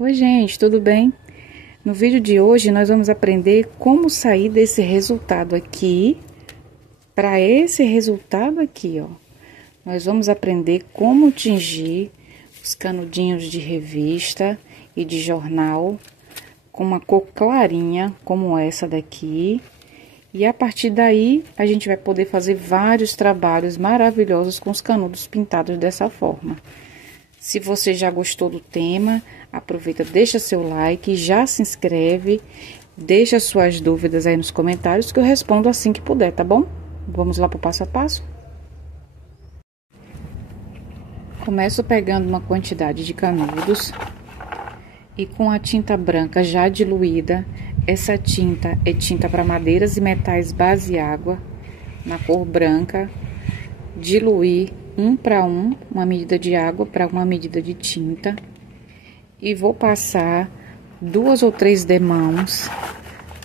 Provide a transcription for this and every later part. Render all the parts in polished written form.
Oi gente, tudo bem? No vídeo de hoje nós vamos aprender como sair desse resultado aqui para esse resultado aqui, ó. Nós vamos aprender como tingir os canudinhos de revista e de jornal com uma cor clarinha como essa daqui. E a partir daí a gente vai poder fazer vários trabalhos maravilhosos com os canudos pintados dessa forma. Se você já gostou do tema, aproveita, deixa seu like, já se inscreve, deixa suas dúvidas aí nos comentários que eu respondo assim que puder, tá bom? Vamos lá pro passo a passo? Começo pegando uma quantidade de canudos e com a tinta branca já diluída. Essa tinta é tinta para madeiras e metais base água, na cor branca, diluir 1 para 1, uma medida de água para uma medida de tinta. E vou passar 2 ou 3 demãos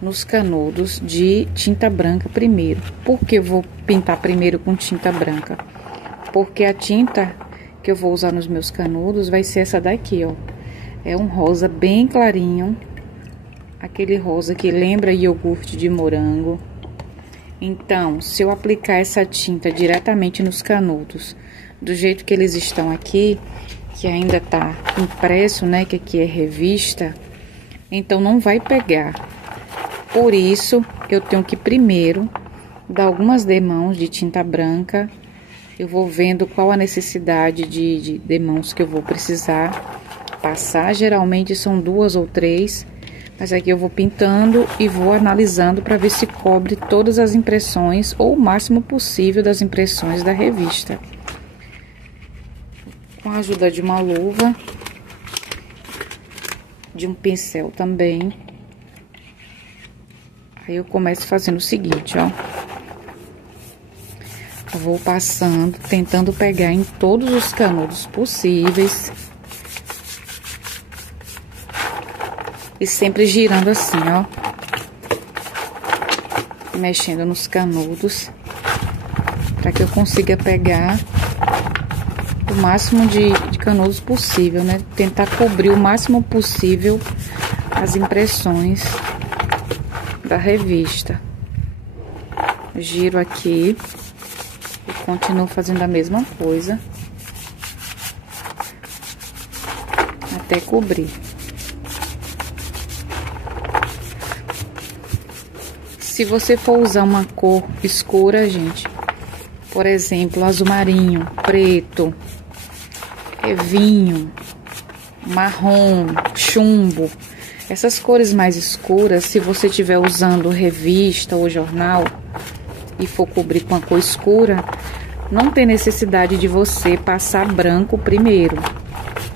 nos canudos de tinta branca primeiro. Por que eu vou pintar primeiro com tinta branca? Porque a tinta que eu vou usar nos meus canudos vai ser essa daqui, ó. É um rosa bem clarinho, aquele rosa que lembra iogurte de morango. Então, se eu aplicar essa tinta diretamente nos canudos, do jeito que eles estão aqui, que ainda tá impresso, né, que aqui é revista, então não vai pegar. Por isso, eu tenho que primeiro dar algumas demãos de tinta branca. Eu vou vendo qual a necessidade de demãos que eu vou precisar passar. Geralmente são 2 ou 3. Mas aqui eu vou pintando e vou analisando para ver se cobre todas as impressões ou o máximo possível das impressões da revista. Com a ajuda de uma luva, de um pincel também. Aí eu começo fazendo o seguinte, ó. Eu vou passando, tentando pegar em todos os canudos possíveis. E sempre girando assim, ó. Mexendo nos canudos. Para que eu consiga pegar o máximo de canudos possível, né? Tentar cobrir o máximo possível as impressões da revista. Giro aqui. E continuo fazendo a mesma coisa. Até cobrir. Se você for usar uma cor escura, gente, por exemplo, azul marinho, preto, vinho, marrom, chumbo, essas cores mais escuras, se você estiver usando revista ou jornal e for cobrir com a cor escura, não tem necessidade de você passar branco primeiro.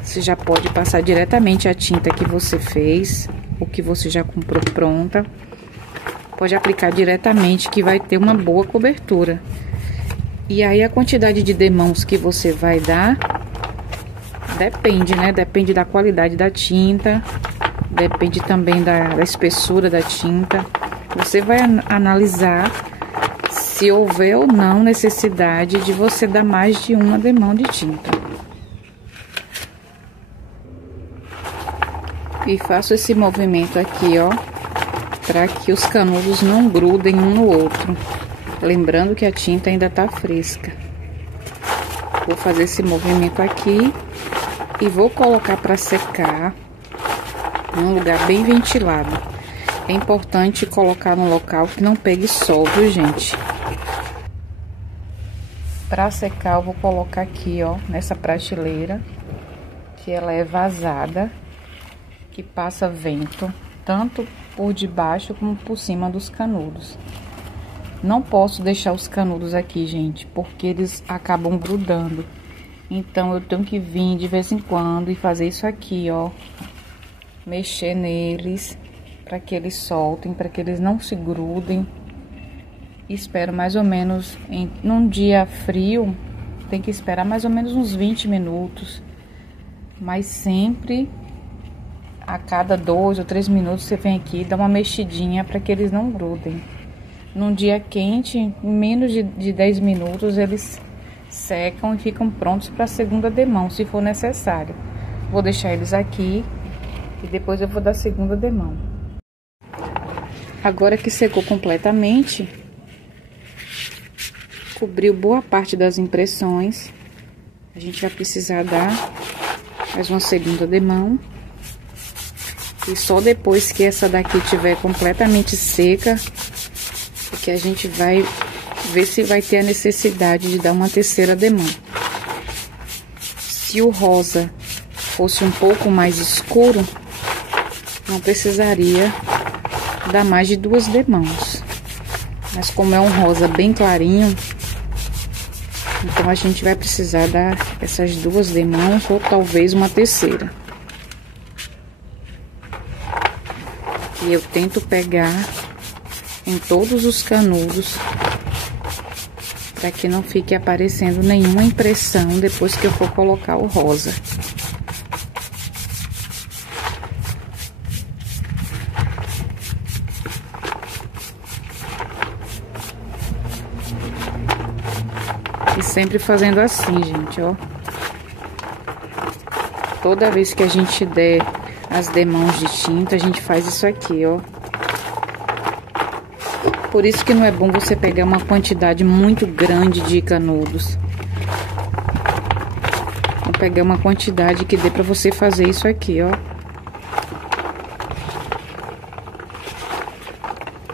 Você já pode passar diretamente a tinta que você fez, ou que você já comprou pronta. Pode aplicar diretamente que vai ter uma boa cobertura. E aí a quantidade de demãos que você vai dar, depende, né? Depende da qualidade da tinta, depende também da espessura da tinta. Você vai analisar se houver ou não necessidade de você dar mais de uma demão de tinta. E faço esse movimento aqui, ó, para que os canudos não grudem um no outro. Lembrando que a tinta ainda tá fresca. Vou fazer esse movimento aqui e vou colocar para secar num lugar bem ventilado. É importante colocar num local que não pegue sol, viu, gente? Para secar, eu vou colocar aqui, ó, nessa prateleira, que ela é vazada, que passa vento, tanto por debaixo como por cima dos canudos. Não posso deixar os canudos aqui, gente, porque eles acabam grudando. Então, eu tenho que vir de vez em quando e fazer isso aqui, ó. Mexer neles, para que eles soltem, para que eles não se grudem. Espero mais ou menos, num dia frio, tem que esperar mais ou menos uns 20 minutos. Mas sempre, a cada 2 ou 3 minutos, você vem aqui e dá uma mexidinha para que eles não grudem. Num dia quente, em menos de 10 minutos, eles secam e ficam prontos para a segunda demão, se for necessário. Vou deixar eles aqui E depois eu vou dar a segunda demão. Agora que secou completamente, cobriu boa parte das impressões, a gente vai precisar dar mais uma segunda demão. E só depois que essa daqui estiver completamente seca, é que a gente vai ver se vai ter a necessidade de dar uma terceira demão. Se o rosa fosse um pouco mais escuro, não precisaria dar mais de 2 demãos. Mas como é um rosa bem clarinho, então a gente vai precisar dar essas 2 demãos ou talvez uma terceira. E eu tento pegar em todos os canudos para que não fique aparecendo nenhuma impressão depois que eu for colocar o rosa. E sempre fazendo assim, gente, ó. Toda vez que a gente der as demãos de tinta, a gente faz isso aqui, ó. Por isso que não é bom você pegar uma quantidade muito grande de canudos. Vou pegar uma quantidade que dê pra você fazer isso aqui, ó.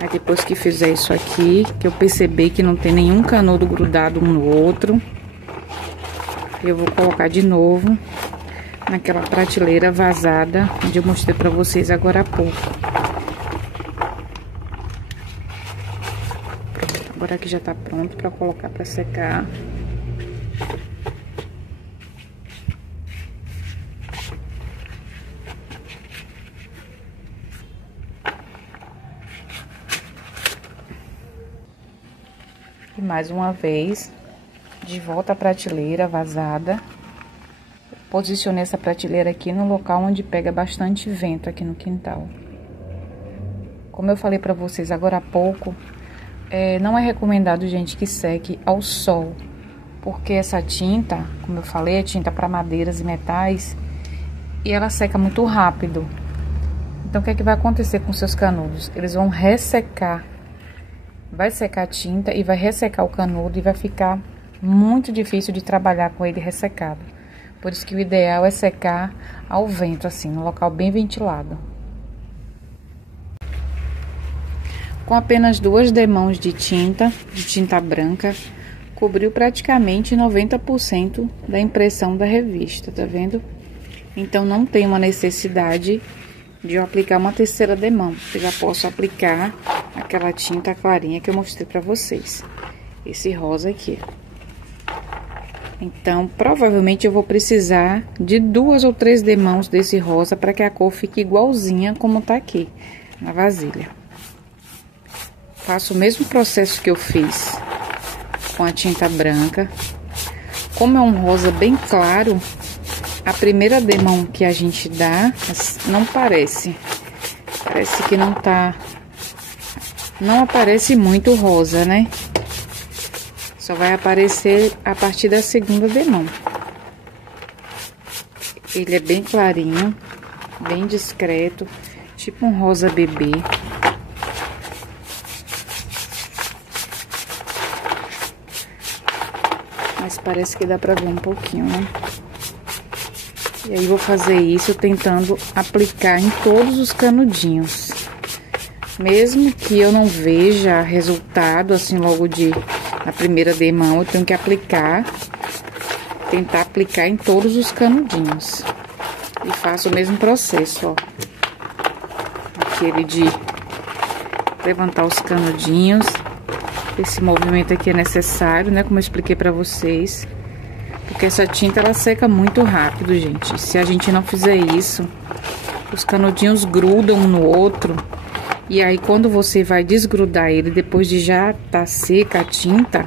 Aí depois que fizer isso aqui, que eu perceber que não tem nenhum canudo grudado um no outro, eu vou colocar de novo naquela prateleira vazada, onde eu mostrei pra vocês agora há pouco. Agora que já tá pronto pra colocar pra secar. E mais uma vez, de volta à prateleira vazada. Posicionei essa prateleira aqui no local onde pega bastante vento aqui no quintal. Como eu falei pra vocês agora há pouco, não é recomendado, gente, que seque ao sol, porque essa tinta, como eu falei, é tinta para madeiras e metais, e ela seca muito rápido. Então, o que é que vai acontecer com seus canudos? Eles vão ressecar, vai secar a tinta e vai ressecar o canudo e vai ficar muito difícil de trabalhar com ele ressecado. Por isso que o ideal é secar ao vento, assim, no local bem ventilado. Com apenas 2 demãos de tinta branca, cobriu praticamente 90% da impressão da revista, tá vendo? Então, não tem uma necessidade de eu aplicar uma terceira demão. Eu já posso aplicar aquela tinta clarinha que eu mostrei pra vocês. Esse rosa aqui. Então, provavelmente eu vou precisar de 2 ou 3 demãos desse rosa para que a cor fique igualzinha como tá aqui na vasilha. Faço o mesmo processo que eu fiz com a tinta branca. Como é um rosa bem claro, a primeira demão que a gente dá, não parece. Parece que não aparece muito rosa, né? Só vai aparecer a partir da segunda demão. Ele é bem clarinho, bem discreto, tipo um rosa bebê. Mas parece que dá pra ver um pouquinho, né? E aí vou fazer isso tentando aplicar em todos os canudinhos. Mesmo que eu não veja resultado assim logo na primeira demão, eu tenho que tentar aplicar em todos os canudinhos. E faço o mesmo processo, ó. Aquele de levantar os canudinhos. Esse movimento aqui é necessário, né? Como eu expliquei pra vocês. Porque essa tinta, ela seca muito rápido, gente. Se a gente não fizer isso, os canudinhos grudam um no outro. E aí, quando você vai desgrudar ele, depois de já tá seca a tinta,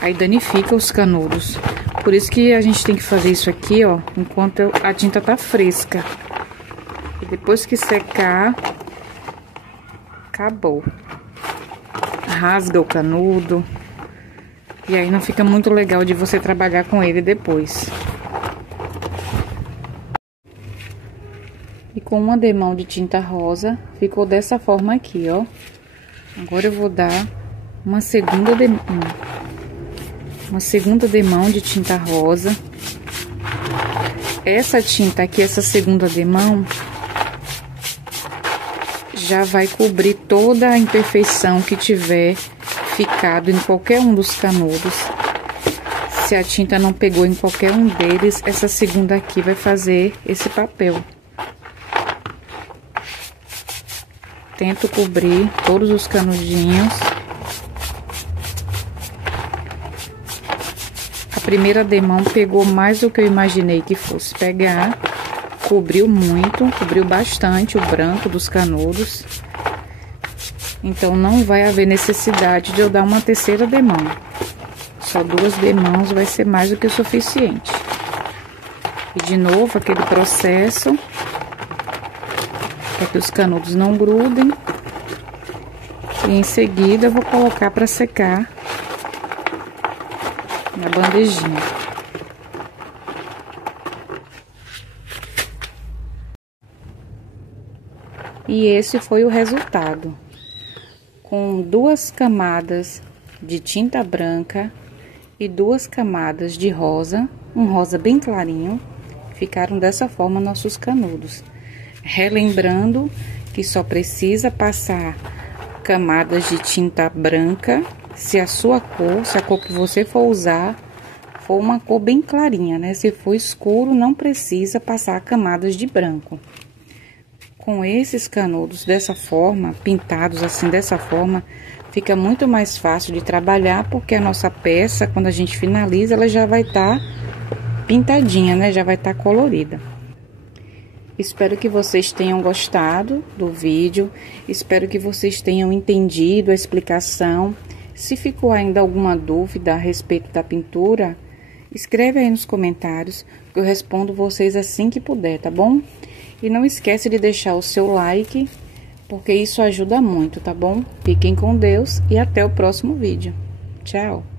aí danifica os canudos. Por isso que a gente tem que fazer isso aqui, ó, enquanto a tinta tá fresca. E depois que secar, acabou. Rasga o canudo. E aí não fica muito legal de você trabalhar com ele depois. E com uma demão de tinta rosa, ficou dessa forma aqui, ó. Agora eu vou dar uma segunda demão de tinta rosa. Essa tinta aqui, essa segunda demão, já vai cobrir toda a imperfeição que tiver ficado em qualquer um dos canudos. Se a tinta não pegou em qualquer um deles, essa segunda aqui vai fazer esse papel. Tento cobrir todos os canudinhos. A primeira demão pegou mais do que eu imaginei que fosse pegar. Cobriu muito, cobriu bastante o branco dos canudos. Então, não vai haver necessidade de eu dar uma terceira demão. Só 2 demãos vai ser mais do que o suficiente. E de novo, aquele processo, para que os canudos não grudem. E em seguida, eu vou colocar para secar na bandejinha. E esse foi o resultado. Com 2 camadas de tinta branca e 2 camadas de rosa, um rosa bem clarinho, ficaram dessa forma nossos canudos. Relembrando que só precisa passar camadas de tinta branca se a sua cor, se a cor que você for usar, for uma cor bem clarinha, né? Se for escuro, não precisa passar camadas de branco. Com esses canudos dessa forma, pintados assim dessa forma, fica muito mais fácil de trabalhar, porque a nossa peça, quando a gente finaliza, ela já vai estar pintadinha, né? Já vai estar colorida. Espero que vocês tenham gostado do vídeo, espero que vocês tenham entendido a explicação. Se ficou ainda alguma dúvida a respeito da pintura, escreve aí nos comentários, que eu respondo vocês assim que puder, tá bom? E não esquece de deixar o seu like, porque isso ajuda muito, tá bom? Fiquem com Deus e até o próximo vídeo. Tchau!